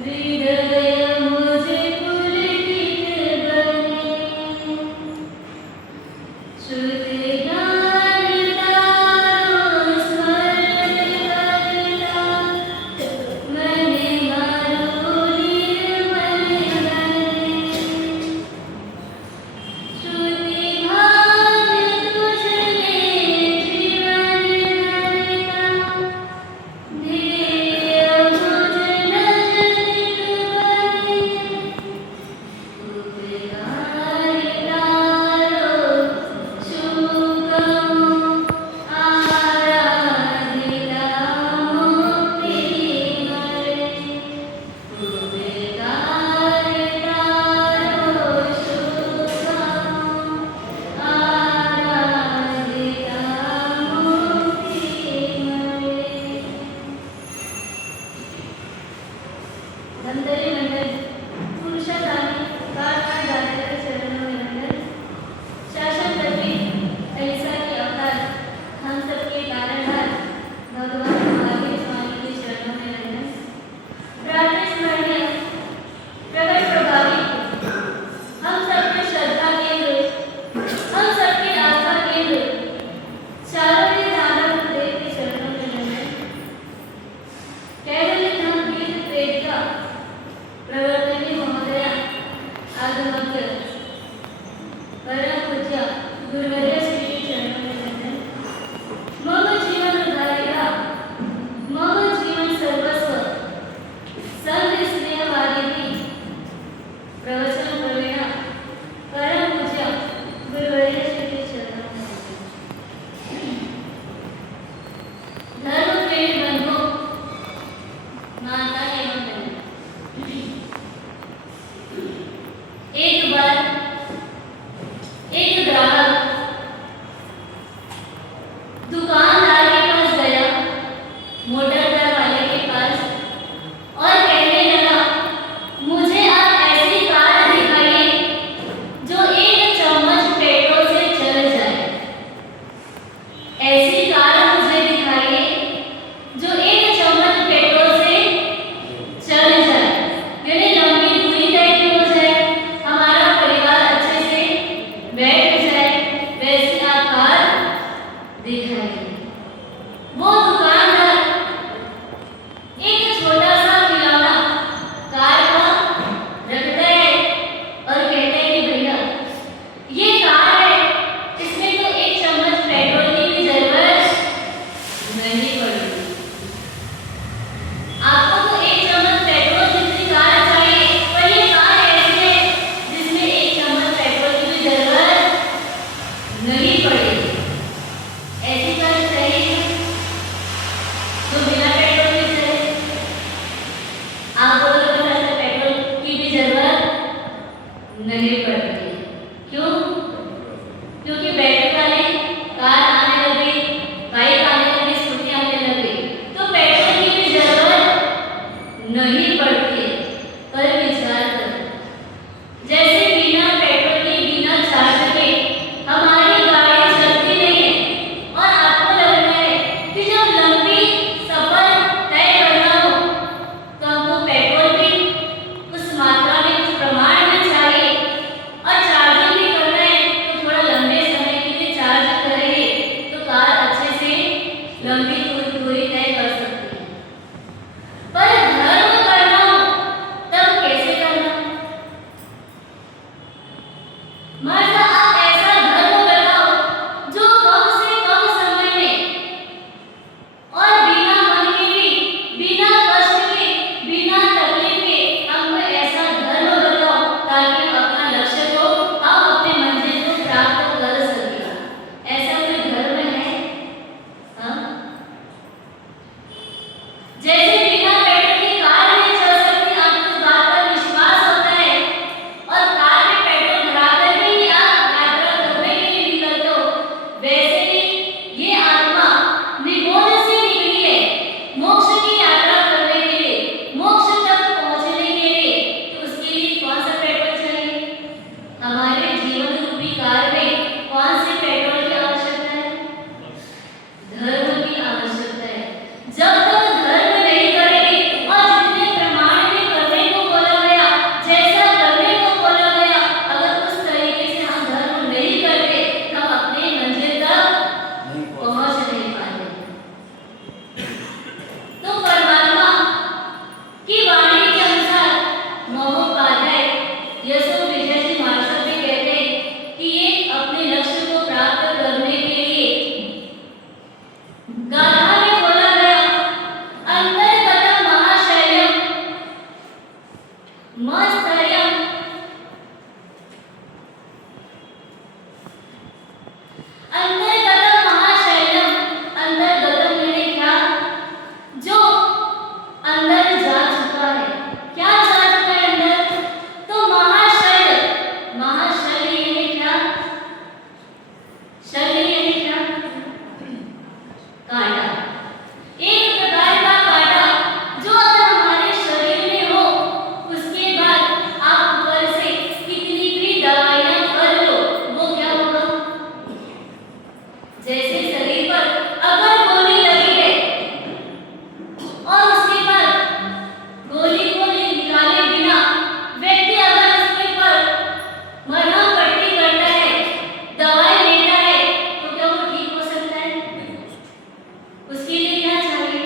हृदय मुझे पुलकित बने, श्रुति ज्ञान तारो स्मरण करता, मन मारो निर्मल बने। श्रुति भाव तुझने जीवन धरता, ध्येय मुझ नजदीक बने। उपकार तारो शुभ कहूँ, आराधिता मुक्ति मरे। उपकार तारो शुभ कहूँ, आराधिता मुक्ति मरे। धन्वंतरि मंडल पुरुषार्थी काल जाने चरणों में वंदन। शासन पृथ्वी अहिंसा के अवतार, हम सबके तारणहार भगवान महावीर स्वामी के चरणों में वंदन। प्रातः स्मरणीय प्रकट प्रभावी, हम सबके श्रद्धा केंद्र, हम सबके आस्था केंद्र, शारदीय दानव देव के चरणों में वंदन। कैवल्य धाम तीर्थ प्रेरिका प्रवर्तनी महोदया आगमक्य परम पूज्य गुरुवर्य श्री के चरणों में वंदन। मम जीवन उदारिका, मम जीवन सर्वस्व, संत स्नेहवादिनी प्रवचन प्रवीणा परम पूज्य गुरुवर्य श्री के चरणों में वंदन। धर्म प्रेमी बंधुओं, माता एवं बहनों, एक बार एक ग्राहक दुकानदार के पास गया, मोटर कार वाले के पास, और कहने लगा, मुझे आप ऐसी कार दिखाइए जो एक चम्मच पेट्रोल से चल जाए। ऐसी कार मुझे दिखाइए जो एक चम्मच पेट्रोल से चल जाए, यानी लंबी दूरी तय की हो जाए, हमारा परिवार अच्छे से बैठ जाए, वैसी आप कार दिखाइए। वो दुकानदार एक छोटा सा खिलौना कार का रखता है और कहता है कि भैया ये कार है, इसमें तो एक चम्मच पेट्रोल की भी जरूरत नहीं पड़ेगी। आपको तो एक चम्मच पेट्रोल जितनी कार चाहिए, पर ये कार ऐसी है जिसमें एक चम्मच पेट्रोल की भी जरूरत नहीं पड़ेगी। ऐसी कार चाहिए तो बिना पेट्रोल के चले। आप बोलोगे तो ऐसे पेट्रोल की भी जरूरत नहीं पड़ती। क्यों? क्योंकि बैटरी वाली कार आने लगी, बाइक आने लगी, स्कूटी आने लगी, तो पेट्रोल की भी जरूरत नहीं पड़ती। पर विचार करो, जैसे बिना पेट्रोल के, बिना चार्ज के हमारी गाड़ी चलती नहीं है, और आपको लगता है कि जब लंबी सफर तय करना हो तो हमको पेट्रोल भी उस मात्रा में, उस प्रमाण में चाहिए, और चार्जिंग भी करना है तो थोड़ा लंबे समय के लिए चार्ज करेंगे तो कार अच्छे से लंबी दूरी तय कर सकती है। पर धर्म करना हो तब कैसे मस्तयम अंतर्गतम महाशैलम। अंतर्गतम यानी क्या? जो अंदर जा चुका है। क्या जा चुका है अंदर? तो महाशैल, महाशैल यानी क्या? शैल यानी क्या? कांटा। एक प्रकार का कांटा जो अगर हमारे शरीर में हो, उसके बाद आप ऊपर से कितनी भी दवाइयां कर लो, वो क्या होगा? जैसे शरीर पर अगर गोली लगी है और उसके बाद गोली को निकाले बिना व्यक्ति अगर उसके पर मरहम पट्टी करता है, दवाई लेता है, तो क्या वो ठीक हो सकता है? उसके लिए क्या चाहिए?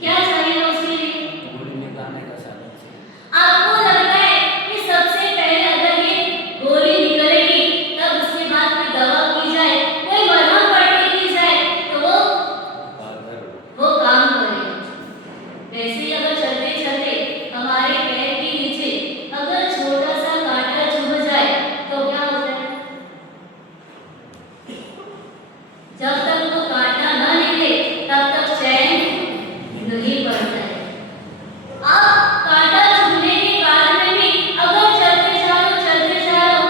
क्या चाहिए उसके लिए? गोली निकालने का साधन चाहिए। आपको लगता है कि सबसे पहले अगर ये गोली निकलेगी तब उसके बाद कोई दवा की जाए, कोई मरहम पट्टी की जाए, तो वो काम करेगा। वैसे ही अगर चलते चलते हमारे पैर के नीचे अगर छोटा सा कांटा चुभ जाए तो क्या होता है? जब तक वो कांटा न निकले तब तक चैन नहीं पड़ता है। अब कांटा चुभने के बाद में भी अगर चलते जा रहे हो,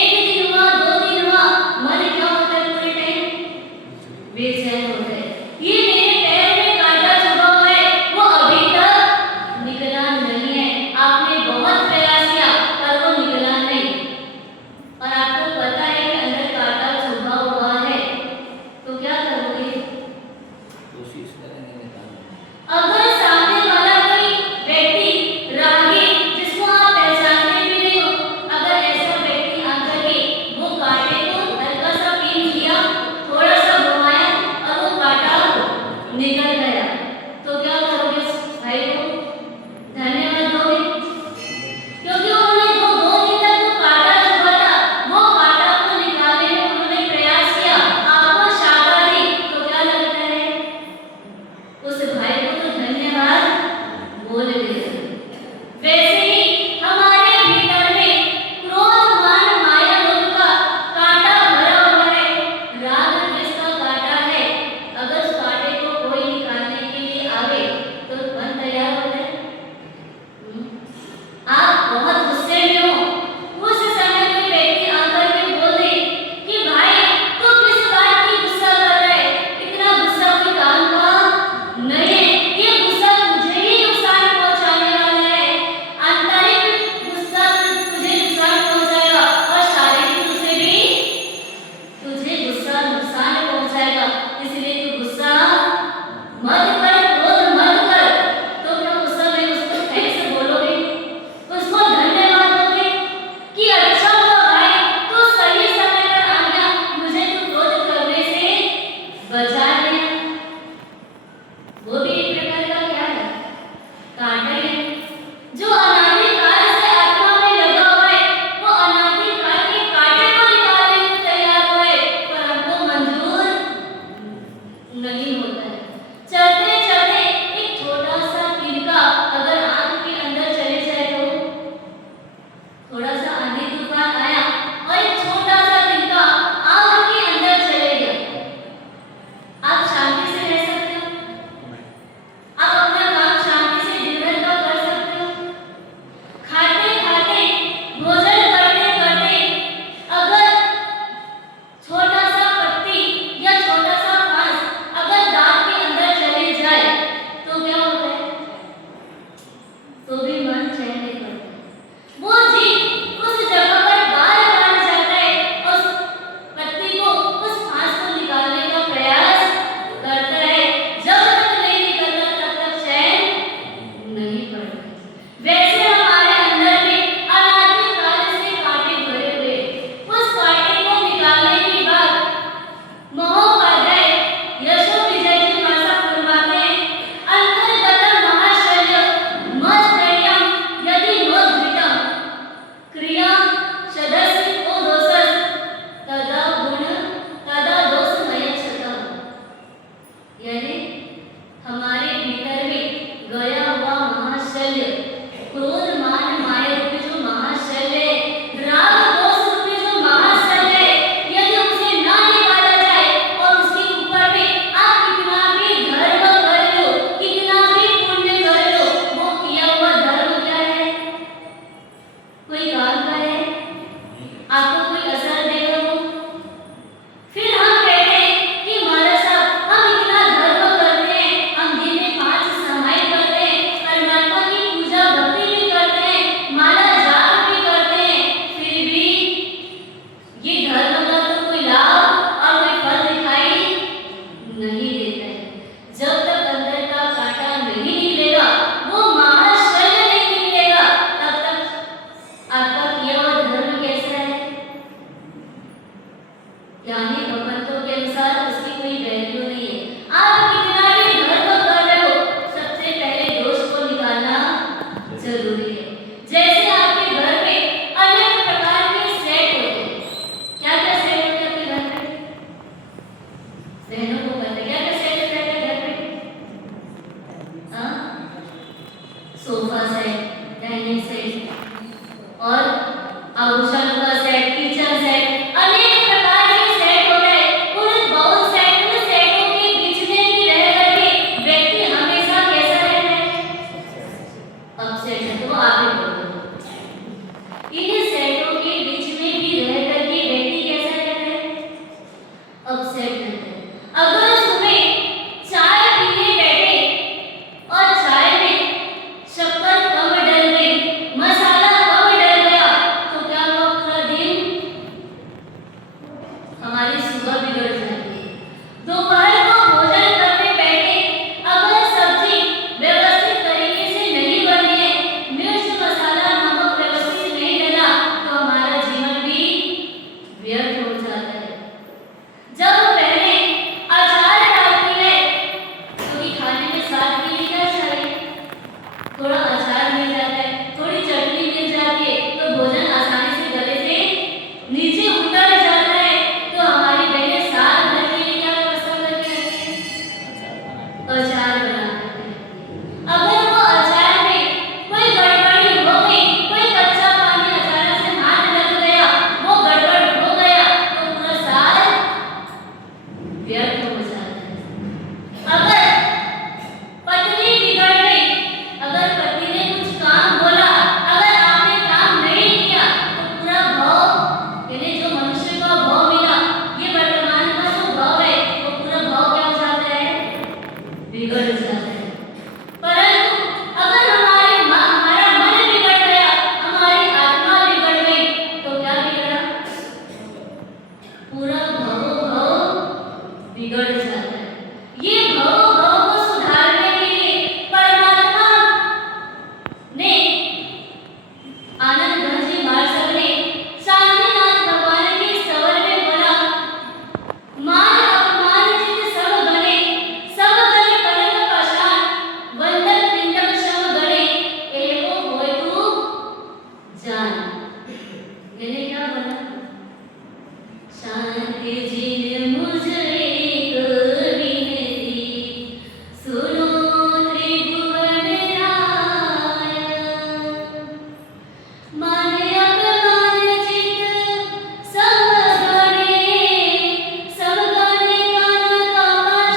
एक दिन हुआ, 2 दिन हुआ, मन क्या होता है? पूरे टाइम बेचैन होता है। ये मेरे पैर में कांटा चुभा हुआ है, वो अभी तक निकला नहीं है। आपने बहुत प्रयास किया पर वो निकला नहीं, और आपको पता है कि अंदर कांटा चुभा हुआ है, तो क्या करोगे? कोशिश करेंगे निकालने की। अगर सोफा सेट, डाइनिंग सेट और आभूषण का सेट, किचन सेट, अनेक प्रकार के सेट होते हैं। उन बहुत सेटों के बीच में भी रह करके व्यक्ति हमेशा कैसा रहता है? अपसेट है। तो आप ही बोलो, इन सेटों के बीच में भी रह करके व्यक्ति कैसा रहता है? अपसेट रहता है। अगर सुबह चाय पीने बैठे और चाय में शक्कर कम डल गई, मसाला कम डल गया, तो क्या हुआ? पूरा दिन हमारी सुबह बिगड़ जाती है। दोपहर को भोजन करने बैठे, अगर सब्जी व्यवस्थित तरीके से नहीं बनी है, मिर्च मसाला नमक व्यवस्थित नहीं डला, तो हमारा जीवन भी व्यर्थ हो जाता है। जब पहले अचार डालती है, क्योंकि खाने में स्वाद के लिए क्या चाहिए? थोड़ा अचार मिल जाता है, थोड़ी चटनी मिल जाती है, तो भोजन आसानी से गले से नीचे उतर जाता है। तो हमारी बहनें साल भर के लिए क्या व्यवस्था करके रखती हैं? अचार बना करके रखती हैं। अगर वो अचार में कोई गड़बड़ी हो गई, कोई कच्चा पानी अचानक से हाथ लग गया, वो गड़बड़ हो गया, तो पूरा साल व्यर्थ हो जाता है। अगर पत्नी बिगड़ गई, अगर पति ने कुछ काम बोला, अगर आपने काम नहीं किया, तो पूरा भाव, यानी जो मनुष्य का भाव मिला, ये वर्तमान का जो भाव है, वो पूरा भाव क्या हो जाता है? बिगड़ जाता है। परंतु अगर हमारा मन बिगड़ गया, हमारी आत्मा बिगड़ गई, तो क्या बिगड़ा? पूरा भाव बिगड़ जाता है। ये भाव को सुधारने के लिए परमात्मा ने, आनंद भंजी महाराज ने शांतिनाथ भगवान के स्तवन में बोला, मान अपमान चित सब गणे, सब गणे कलंक पाषाण, वंदन पिंडक शम गणे, एवो होय तू जान। यानी क्या बोला? शांति जिन मुझ एक विनती, सुनो त्रिभुवन राय। मान अपमान चित सब गणे, सब गणे कलंक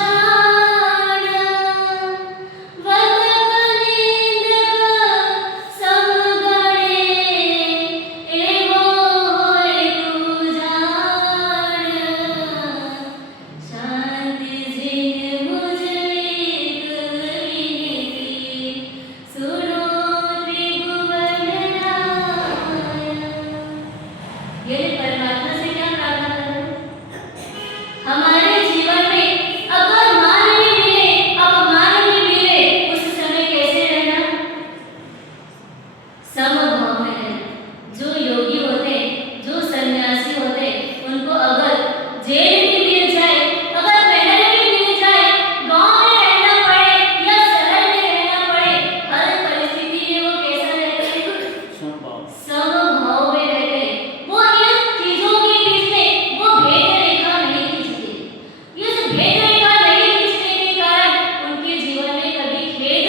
पाषाण, वंदन पिंडक शम गणे, एवो होय तू जान। शांति जिन मुझ एक विनती, सुनो त्रिभुवन राय। ये परमात्मा से क्या प्रार्थना करें? हमारे जीवन में अगर मान भी मिले, अपमान भी मिले, उस समय कैसे रहना? समभाव में रहना। जो योगी होते हैं, जो सन्यासी होते हैं, उनको अगर जेल भी मिल जाए, अगर महल भी मिल जाए, गांव में रहना पड़े या शहर में रहना पड़े, हर परिस्थिति में वो कैसा रहते हैं? समभाव में रहते हैं। वो इन चीजों के बीच में वो भेद रेखा नहीं खींचते। इस भेद रेखा नहीं खींचने के कारण उनके जीवन में कभी खेद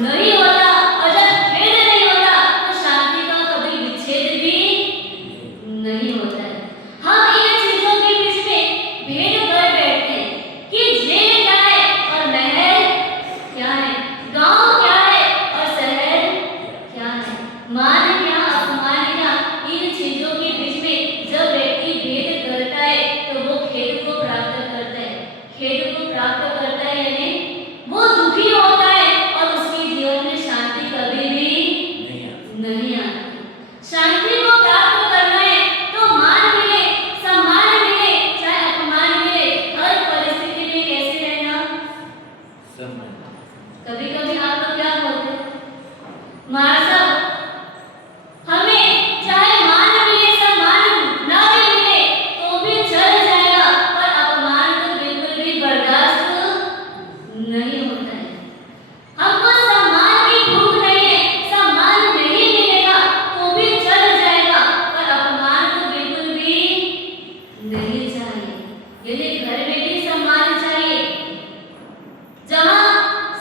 नहीं होता, और जब खेद नहीं होता, तो शांति का कभी विच्छेद भी नहीं होता है। हम इन चीजों के बीच में भेद कर बैठते हैं कि जेल क्या है और महल क्या है, गांव क्या है और शहर क्या है, मान क्या, अपमान क्या। इन चीजों के बीच में जब व्यक्ति भेद करता है, तो वो खेद को प्राप्त करता है। खेद को प्राप्त करता है यानी वो दुखी होता है, और उसके जीवन में शांति कभी भी नहीं आती। शांति को प्राप्त करना है तो मान मिले, सम्मान मिले, चाहे अपमान मिले, हर परिस्थिति में कैसे रहना? कभी कभी आप लोग क्या बोलते हैं? महाराज साहब, हमें चाहे मान मिले, सम्मान ना भी मिले, तो भी चल जाएगा, पर अपमान तो बिल्कुल भी बर्दाश्त नहीं होता है। हमको सम्मान की भूख नहीं है, सम्मान नहीं मिलेगा तो भी चल जाएगा, पर अपमान तो बिल्कुल भी नहीं चाहिए। यानी घर में भी सम्मान चाहिए, जहाँ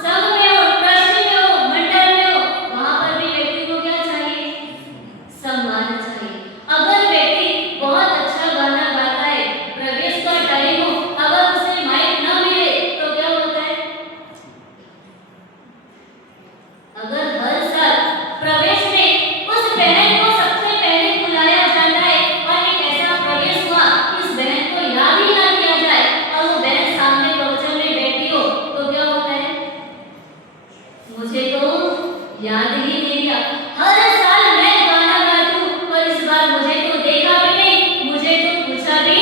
संघ में हो, ट्रस्ट में हो, मंडल में हो, मुझे तो याद ही नहीं दिया। हर साल मैं गाना गाती हूँ, पर इस बार मुझे तो देखा भी नहीं, मुझे तो पूछा भी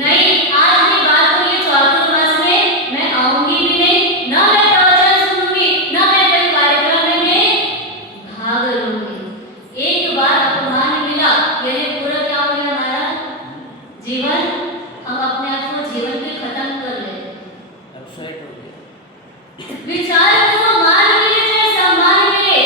नहीं। आज की बात हुई है चातुर्मास में, मैं आऊंगी भी नहीं, ना मैं प्रवचन सुनूंगी, ना मैं कोई कार्यक्रम में भाग लूंगी। एक बार अपमान मिला, यही पूरा क्या हो गया हमारा जीवन? हम अपने आप को जीवन पे खत्म कर लेते। अपसेट हो गया। विचार करो, मान मिले चाहे सम्मान मिले,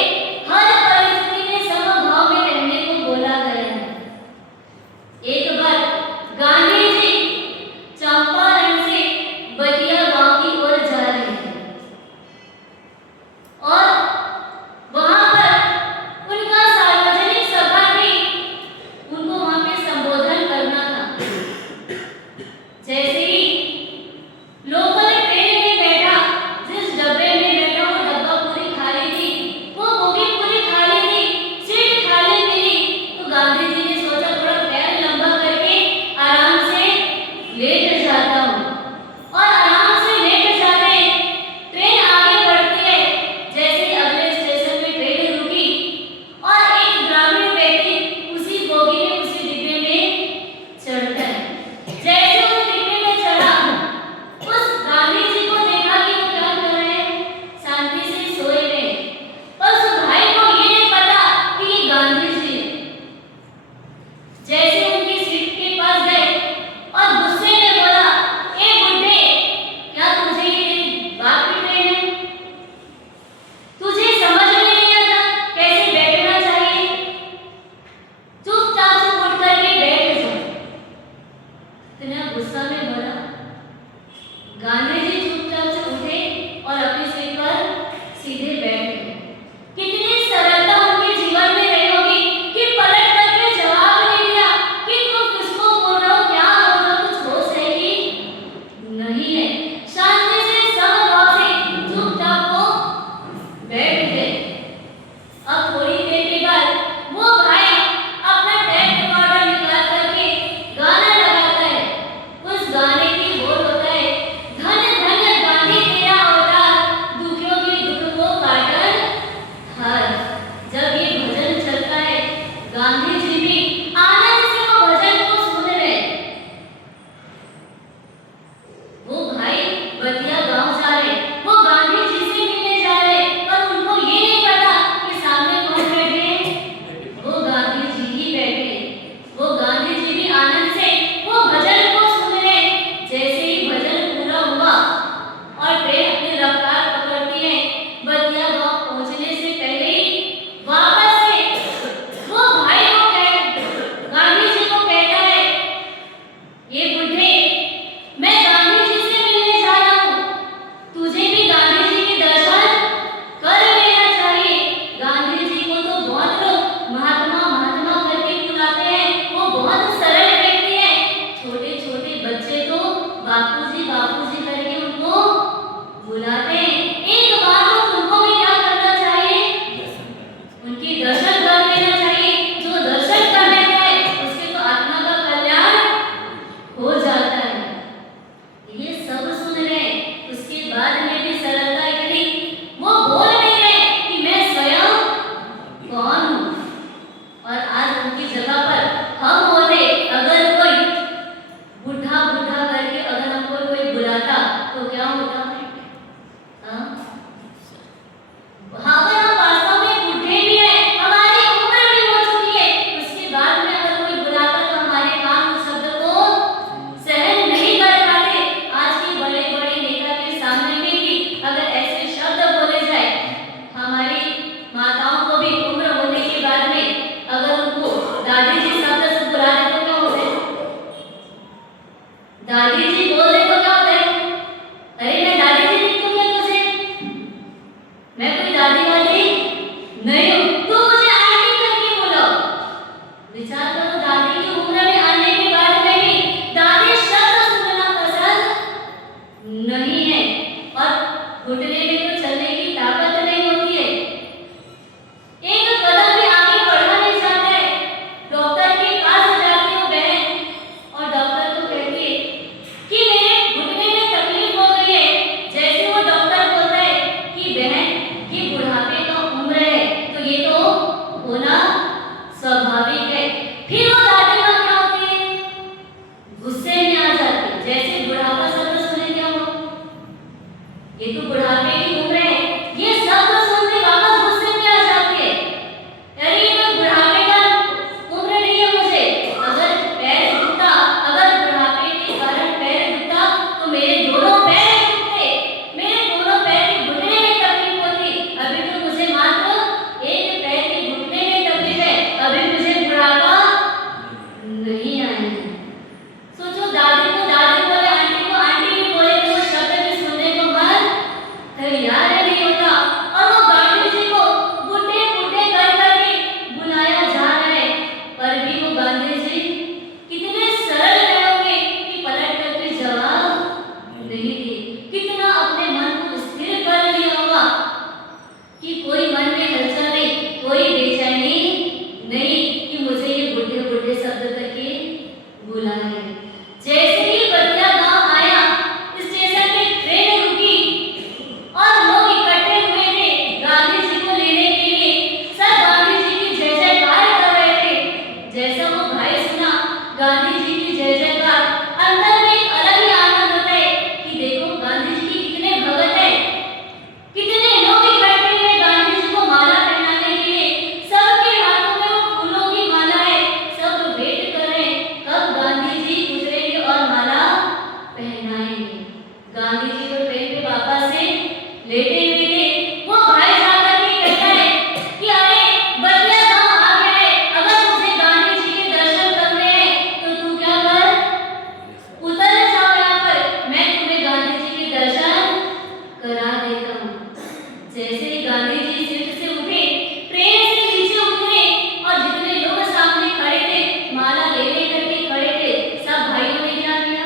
जैसे ही गांधी जी सीट से उठे, ट्रेन से नीचे उतरे और जितने लोग सामने खड़े थे, माला ले करके खड़े थे, सब भाइयों ने क्या किया?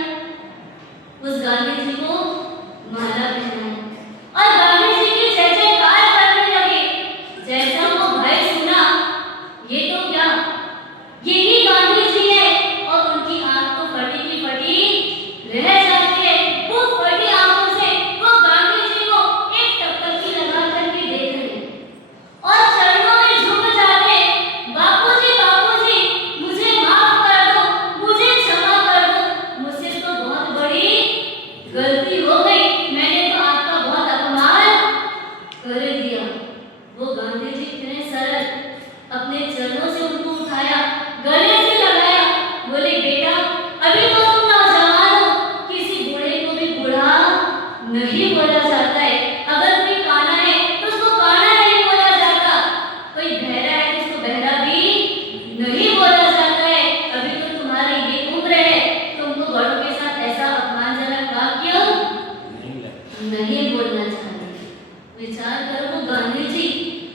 उस गांधी जी को माला पहनाया और गांधी जी की जय जयकार करने लगे। जैसा वो भाई सुना, ये तो क्या, यही गांधी जी है, और उनकी आंख तो फटी की फटी रह जाती है। वो फटी आंखों से वो गांधी जी को एक टकटकी लगा करके देख रहे और चरणों में झुक जाते, बापूजी मुझे माफ कर दो, मुझे क्षमा कर दो, मुझसे तो बहुत बड़ी गलती हो गई, मैंने तो आपका बहुत अपमान कर दिया। वो गांधी जी इतने सरल, अपने चरणों से उनको उठाया, गले से लगाया, बोले बेटा अभी तो तुम नौजवान हो, किसी बूढ़े को भी बूढ़ा नहीं बोला जाता है। अगर कोई काना है तो उसको काना नहीं बोला जाता, कोई बहरा है तो उसको बहरा भी नहीं बोला जाता है। अभी तो तुम्हारी ये उम्र है, तुमको बड़ों के साथ ऐसा अपमानजनक वाक्य नहीं बोलना चाहिए। विचार करो वो गांधी जी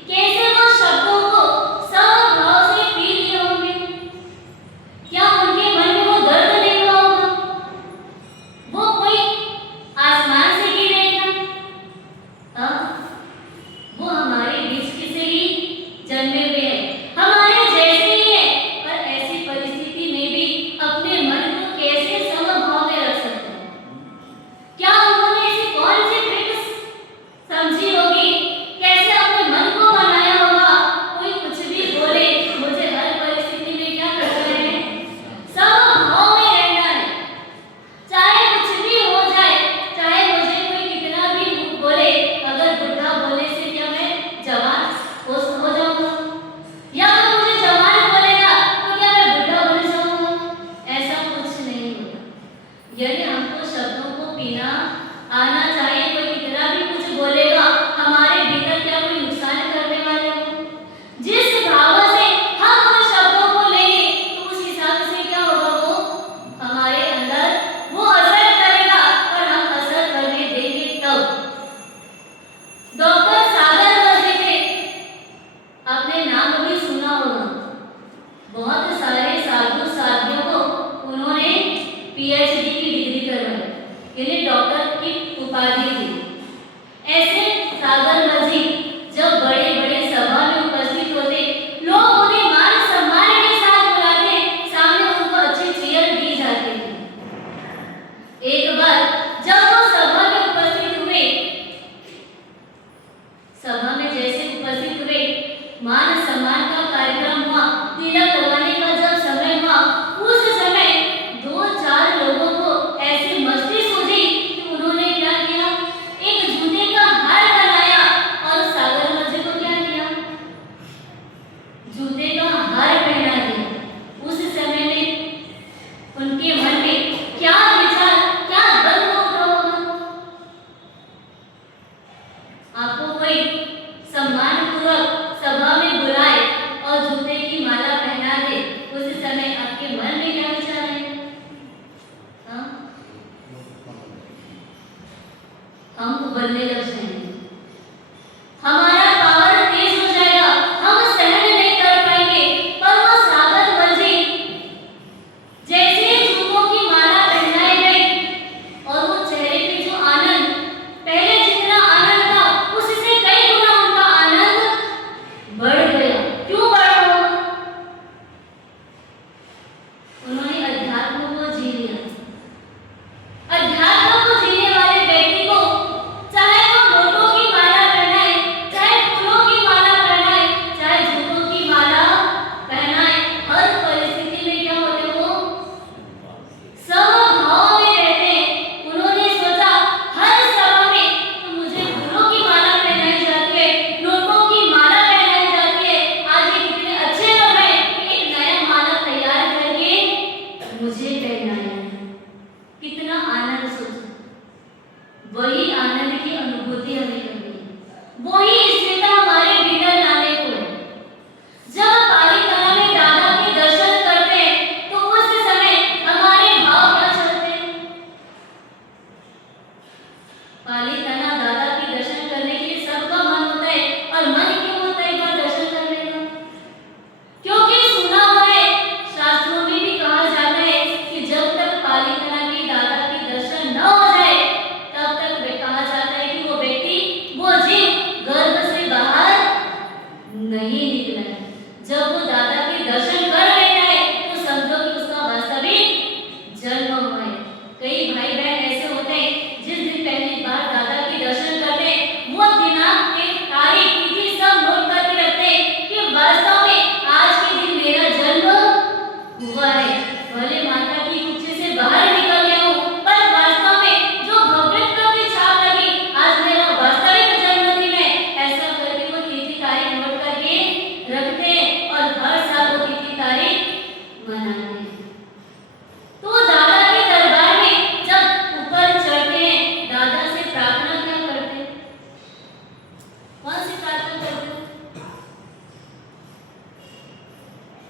कैसे वो शब्दों को समभाव से पी लिए होंगे। क्या उनके मन में वो दर्द नहीं हुआ होगा? वो कोई आसमान से गिरे क्या? हाँ, वो हमारे बीच के से ही जन्मे हुए हैं, हमारे जैसे ही है, पर ऐसी परिस्थिति में भी अपने मन को कैसे समभाव में रख सकते हैं? क्या उन्होंने ऐसी कौन सी ट्रिक्स समझी होगी, कैसे अपने मन को बनाया होगा? कोई कुछ भी बोले, मुझे हर परिस्थिति में क्या करना है? समभाव में रहना है, चाहे कुछ भी हो जाए, चाहे मुझे कोई कितना भी बोले। अगर बुढ़ा बोलने से क्या मैं जवान हो जाऊंगा, या अगर मुझे जवान बोलेगा तो क्या मैं बुढ़ा बन जाऊंगा? ऐसा कुछ नहीं होगा। यदि हमको शब्दों को पीना आना चाहिए, कोई कितना भी कुछ बोलेगा, हमारे भीतर क्या कोई नुकसान करने वाले हो? जिस भाव से हम उन शब्दों को लेंगे तो उस हिसाब से क्या होगा, वो हमारे अंदर वो असर करेगा, और हम असर करने देंगे तब। डॉक्टर सागर मर्जी थे, आपने नाम भी सुना होगा। बहुत सारे साधु साधियों को उन्होंने पीएचडी की डिग्री करवाई, इन्हें डॉक्टर की उपाधि दी। ऐसे सागर मर्जी जब बड़े बड़े सभा में उपस्थित होते, लोग उन्हें मान सम्मान के साथ बुलाते, सामने उनको अच्छी चेयर दी जाती थी। एक बार जब वो सभा में उपस्थित हुए, सभा में जैसे उपस्थित हुए, मान सम्मान का कार्यक्रम हुआ, तिलक लगाने का जब समय हुआ, उस समय 2-4 लोगों को ऐसी मस्ती सूझी कि उन्होंने क्या किया, एक जूते का हार बनाया और सागर मर्जी को क्या किया, जूते का हार पहना दिया। उस समय में उनके मन में क्या विचार, क्या द्वंद्व उठा होगा? आपको कोई सम्मानपूर्वक सभा में बुलाए और जूते की माला पहना दे,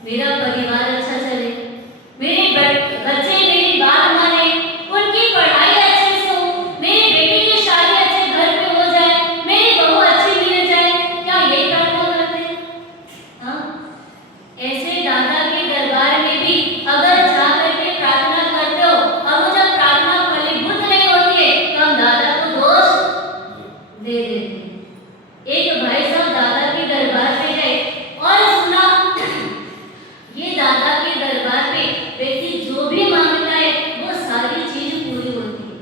मेरा परिवार अच्छा चले, मेरे बच्चे मेरी बात माने, उनकी पढ़ाई अच्छे से हो, मेरी बेटी की शादी अच्छे घर पे हो जाए, मेरी बहू अच्छी मिल जाए, क्या यही प्रार्थना करते हैं? हाँ, ऐसे दादा के दरबार में भी अगर जा करके प्रार्थना करते हो और वो जब प्रार्थना फलीभूत नहीं होती है तो हम दादा को दोष दे देते हैं। एक भाई साहब दादा के दरबार पे गए और सुना ये दादा के दरबार पे व्यक्ति जो भी मांगता है वो सारी चीज पूरी होती है।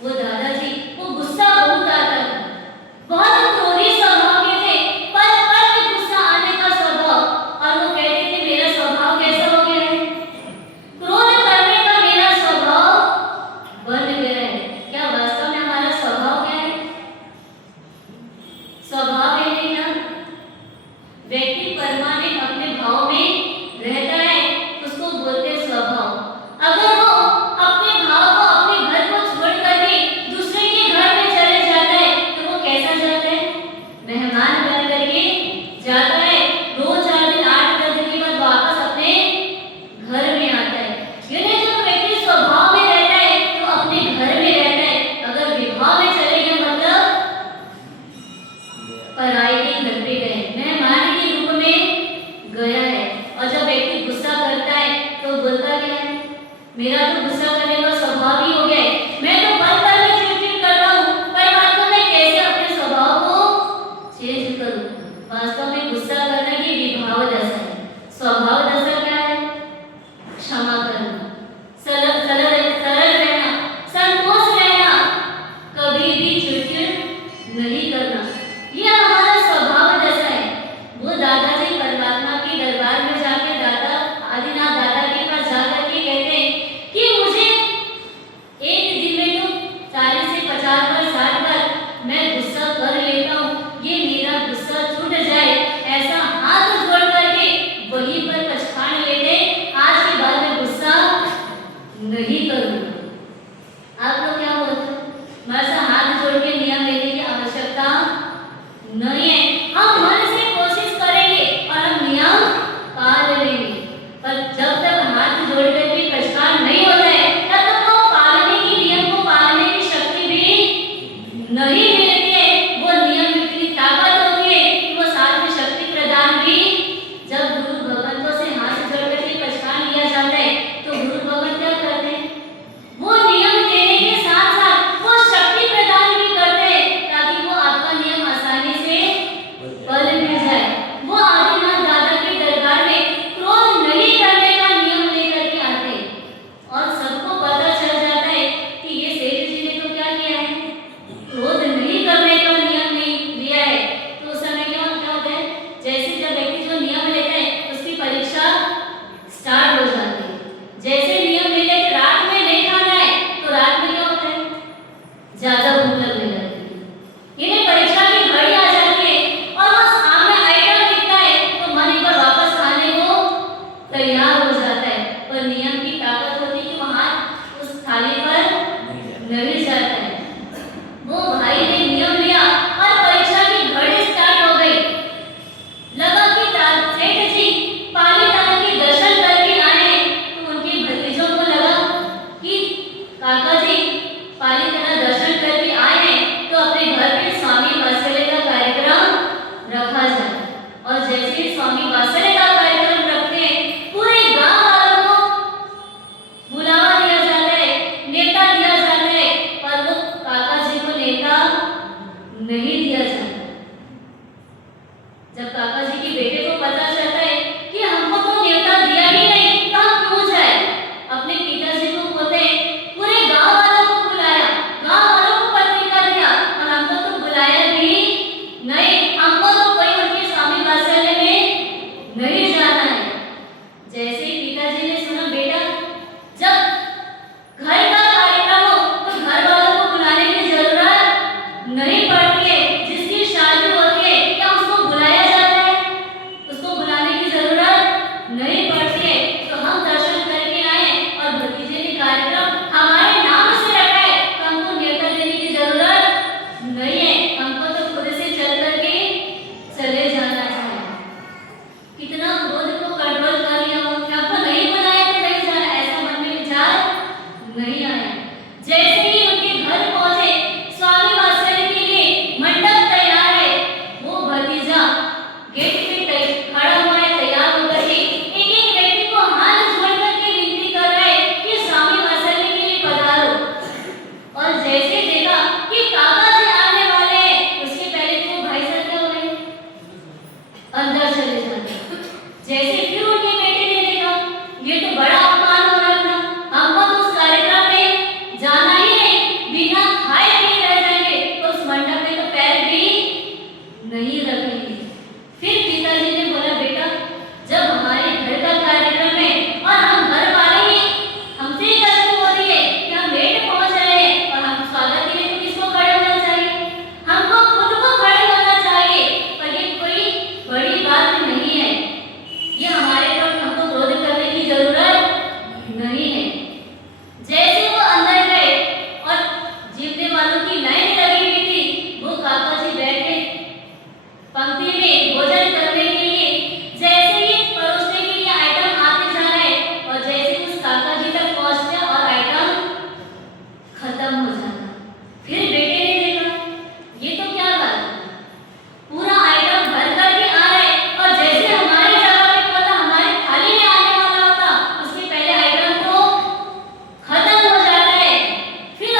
वो दादाजी को गुस्सा बहुत आता था, बहुत क्रोधी स्वभाव के थे, पल पल में गुस्सा आने का स्वभाव, और वो कहते थे मेरा स्वभाव कैसा हो गया है, क्रोध करने का मेरा स्वभाव बन गया है। क्या वास्तव में हमारा स्वभाव क्या है? स्वभाव है क्या? व्यक्ति परमानेंट अपने भाव में रहता है, उसको बोलते हैं स्वभाव। अगर वो अपने भाव को, अपने घर को छोड़ करके दूसरे के घर में चले जाता है तो वो कैसा जाता है? मेहमान बन करके जाता है, 2-4 दिन 8-10 दिन के बाद वापस अपने घर में आता है। यानी जो व्यक्ति स्वभाव में रहता है तो अपने घर में रहता है, अगर विवाह में चले गए मतलब पराई के घर पे गए, मेहमान के रूप में गया है। और जब व्यक्ति गुस्सा करता है तो बोलता क्या है? मेरा तो गुस्सा करने का स्वभाव ही हो गया है, मैं तो पल पल में चिड़चिड़ करता हूँ, परमात्मा मैं कैसे अपने स्वभाव को चेंज करूँ? वास्तव में गुस्सा करना ये विभाव दशा है। स्वभाव दशा क्या है? क्षमा करना, सरल रहना, संतोष रहना, कभी भी चिड़चिड़ नहीं करना, ये हमारा स्वभाव दशा है। वो दादाजी परमात्मा के दरबार में जाके दादा आदिनाथ दादा के पास जाकर के कहते हैं कि मुझे एक दिन में तो 40 से 50 बार 60 बार मैं गुस्सा कर लेता हूँ, ये मेरा गुस्सा छूट जाए, ऐसा हाथ जोड़ करके वहीं पर पछताने लेते, आज के बाद मैं गुस्सा नहीं करूँगा। आप लोग क्या बोलते हैं? हमारे साथ हाथ जोड़ के नियम लेने की आवश्यकता नहीं है। हम मन से कोशिश करेंगे और हम नियम पाल लेंगे, पर जब तक हाथ जोड़ करके पछतान नहीं होता है तब तक वो पालने की, नियम को पालने की शक्ति भी नहीं मिलती है। वो नियम में इतनी ताकत होती है कि वो साथ में शक्ति प्रदान भी, जब गुरु भगवंतों से हाथ जोड़ करके पछतान लिया जाता है तो गुरु भगवंत क्या करते हैं? वो नियम देने के साथ साथ वो शक्ति प्रदान भी करते हैं ताकि वो आपका नियम आसानी से पल मिल जाए। वो आदिनाथ दादा के दरबार में क्रोध नहीं करने का नियम लेकर के आते हैं और सबको पता चल जाता है कि ये सेठ जी ने तो क्या किया है, क्रोध नहीं करने का नियम नहीं लिया है। तो उस समय क्या होता है? जैसे जब व्यक्ति जो नियम लेता है उसकी परीक्षा स्टार्ट हो जाती है। जैसे नियम ले लेते रात में नहीं खाना है तो रात में क्या होता है? ज्यादा भूख लगने लगती है, यानी परीक्षा की घड़ी आ जाती है और वो सामने आइटम दिखता है तो मन एक बार वापस खाने को तैयार हो जाता है, पर नियम की ताकत होती है कि वहां उस थाली पर नहीं जाता है। वो भाई ने नियम लिया और परीक्षा की घड़ी स्टार्ट हो गई। लगा कि सेठ जी पालीताना के दर्शन करके आए हैं, तो उनके भतीजों को लगा कि काका जी पालीताना दर्शन करके आए हैं तो अपने घर पे स्वामी वात्सल्य का कार्यक्रम रखा जाए। और जैसे ही स्वामी वात्सल्य का कार्यक्रम रखते हैं पूरे गांव वालों को बुलावा दिया जाता है, नेता दिया जाता है, पर वो काका जी को नेता नहीं दिया जाता। जब काका जी के बेटे को पता चलता है कि हमको तो न्योता दिया ही नहीं तो हम क्यों जाए, अपने पिताजी को बोलते हैं पूरे गांव वालों को बुलाया, गांव वालों को पत्रिका दिया और हमको तो बुलाया भी नहीं, हमको तो कोई उनके स्वामी वात्सल्य में नहीं जाना है। जैसे ही पिताजी ने सुना बेटा जब घर का कार्यक्रम हो तो घर वालों को बुलाने की जरूरत नहीं पड़ती है, जिसकी नहीं रखेंगे। फिर पिताजी ने बोला, बेटा जब हमारे घर का कार्यक्रम है और हम घर वाले ही हमसे ही गलती हो रही है कि हम लेट पहुंच रहे हैं और हम स्वागत के लिए तो किसको खड़े होना चाहिए, हमको खुद को खड़े होना चाहिए। पर ये कोई बड़ी बात नहीं है, ये हमारे पर हमको क्रोध करने की जरूरत नहीं है। जैसे वो अंदर गए और जीतने वालों की लाइन लगी हुई थी, वो काका जी बैठे पंक्ति में भोजन करने के लिए। जैसे ही परोसने के लिए आइटम आते जा रहे और जैसे उस काका जी तक पहुंचते और आइटम खत्म हो जाता। फिर बेटे ने देखा, ये तो क्या बात है, पूरा आइटम भर कर के आ रहे और जैसे हमारी जगह पे पता हमारे थाली में आने वाला होता, उसके पहले आइटम तो खत्म हो जाता है। फिर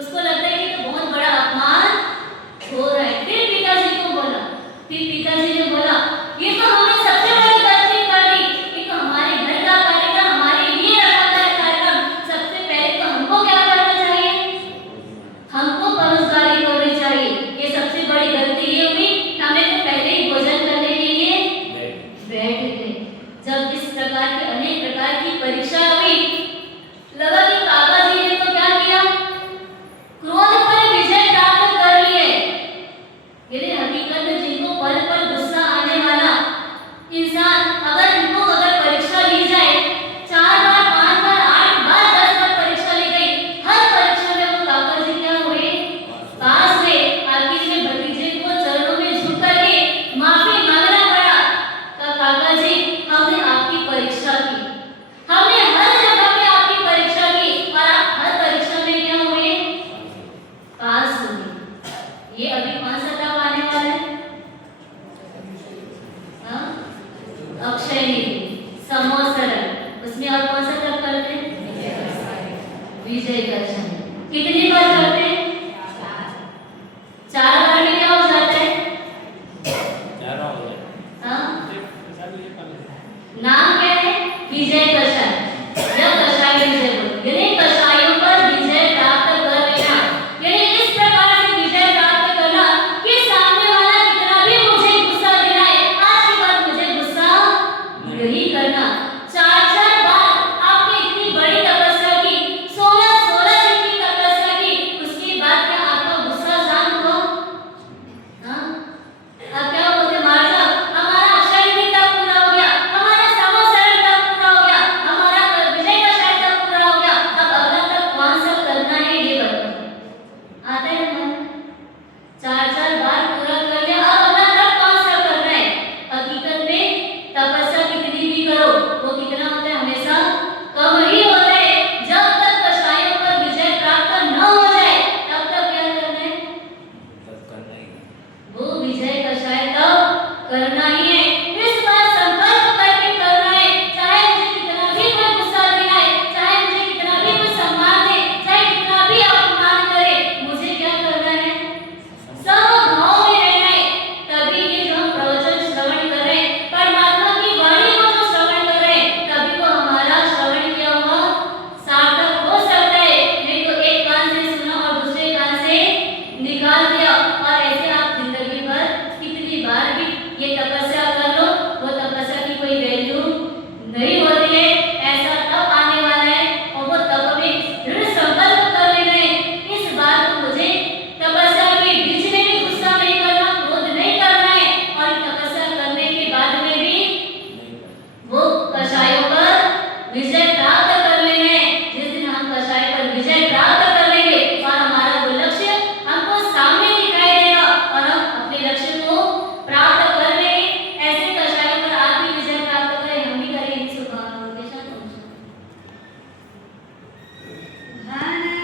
उसको लगता है कि तो बहुत बड़ा अपमान हो रहा है। फिर पिताजी को बोला, फिर पिताजी ने बोला, ये तो हमने सबसे बड़ी गलती कर दी, ये तो हमारे घर का कार्यक्रम, हमारे लिए रखा था कार्यक्रम, सबसे पहले तो हमको क्या करना चाहिए, हमको परोसगारी करनी चाहिए। ये सबसे बड़ी गलती ये हुई, हमें तो पहले ही भोजन करने के लिए बैठ गए। जब इस प्रकार की अनेक प्रकार की परीक्षा हुई, लगा कि काका जी ने तो क्या किया, क्रोध पर विजय प्राप्त कर ली है। यदि हकीकत में जिनको पल पल गुस्सा आने वाला इंसान, अगर इनको अगर परीक्षा ली जाए, 4 बार 5 बार 8 बार 10 बार परीक्षा ली गई, हर परीक्षा में वो काका जी क्या हुए, पास हुए। आखिर में भतीजे को चरणों में झुक करके माफी मांगना पड़ा। काका जी, हमने आपकी परीक्षा की, हमने हर जगह पे आपकी परीक्षा की और आप हर परीक्षा में क्या हुए, पास हुए। ये अभी कौन सा टर्म आने वाला है,